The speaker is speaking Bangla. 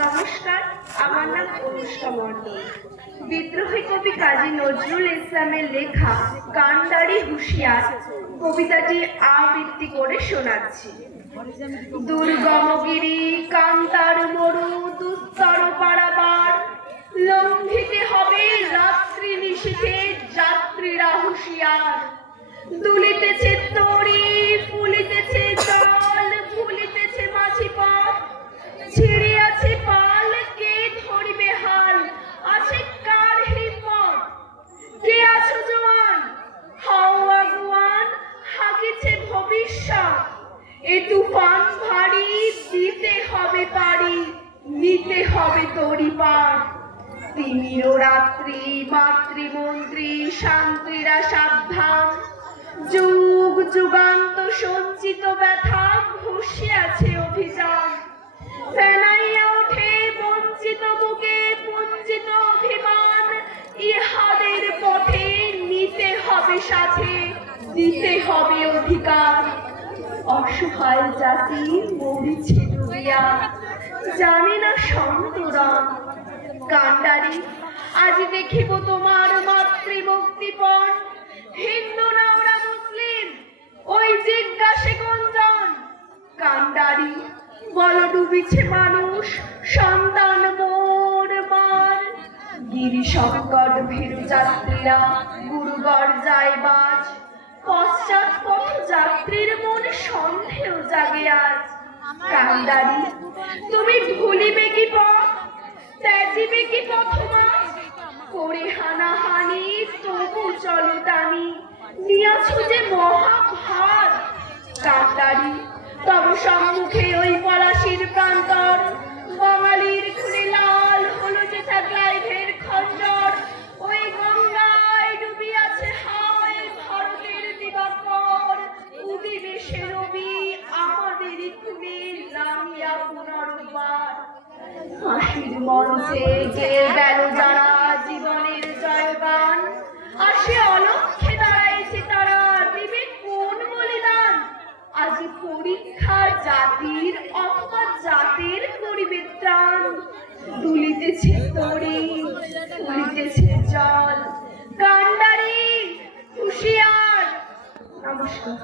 নমস্কার, আমার নাম অনুষ্কা মণ্ডল। বিদ্রোহী কবি কাজী নজরুল ইসলামের লেখা কান্ডারি হুঁশিয়ার কবিতাটি আবৃত্তি করে শোনাচ্ছি। দুর্গমগিরি কান্তার মরু দুস্তর পারাবার, লঙ্ঘিতে হবে রাত্রি নিশীথে যাত্রীরা হুঁশিয়ার। দুলিতেছে তরি, ফুলিতেছে জল, ফুলিতেছে মাঝি পথ, ছিড়ে আছে পাল, কে ধরিবে হাল, আছে কার হিম্মত? কে আছো জওয়ান, হাও আগুয়ান, হাকিছে ভবিষ্যৎ। এ তুফান ভারী, দিতে হবে পারি, নিতে হবে তরি পার। তিমির রাত্রি, মাতৃমন্ত্রী শান্তিরা সাবধান, যুগ যুগান্ত সঞ্চিত ব্যথা ঘষে আছে অভিযান। ফেনাইয়া ওঠে বঞ্চিত বুকে পুঞ্জিত অভিমান, ইহাদের পথে নিতে হবে সাথে, দিতে হবে অধিকার। অসহায় জাতি মরিছে ডুবিয়া, জানে না সন্তরণ। কান্ডারি, আজ দেখিব তোমার মাতৃমুক্তিপণ। হিন্দু না ওরা মুসলিম, ওই জিজ্ঞাসে কোনজন? কান্ডারি, বল ডুবিছে মানুষ, সন্তান মোর মার। গিরি সংকট ভীরু যাত্রীরা গুরুগড় যায় বাজ, পশ্চাৎ পথ যাত্রীর মনে সন্দেহ জাগে আজ। কান্ডারি, তুমি ভুলিবে কি পথ, ত্যাজিবে কি পথমাজ? করে হানাহানি তবু চলো টানি, নিয়াছ যে মহাভার। কান্ডারি, তব সম্মুখে ওই পলাশির প্রান্তর, বাঙালির খুলে লাল হলো যে ক্লাইভের খঞ্জর। ওই গঙ্গায় ডুবিয়াছে হায় ভারতের দিবাকর, উদিবে সে রবি আমাদের খুলে লামিয়া পুনর্বার। ফাঁসির মঞ্চে যে গেল যারা জীবনের জয়গান, আসে অলক্ষ্যে দাঁড়াইছে তারা, দিবে কোন বলিদান? আজ পরীক্ষা জাতির অথবা জাতের করিবে ত্রাণ। দুলিতেছে তরি, ফুলিতেছে জল, কান্ডারি হুঁশিয়ার। নমস্কার।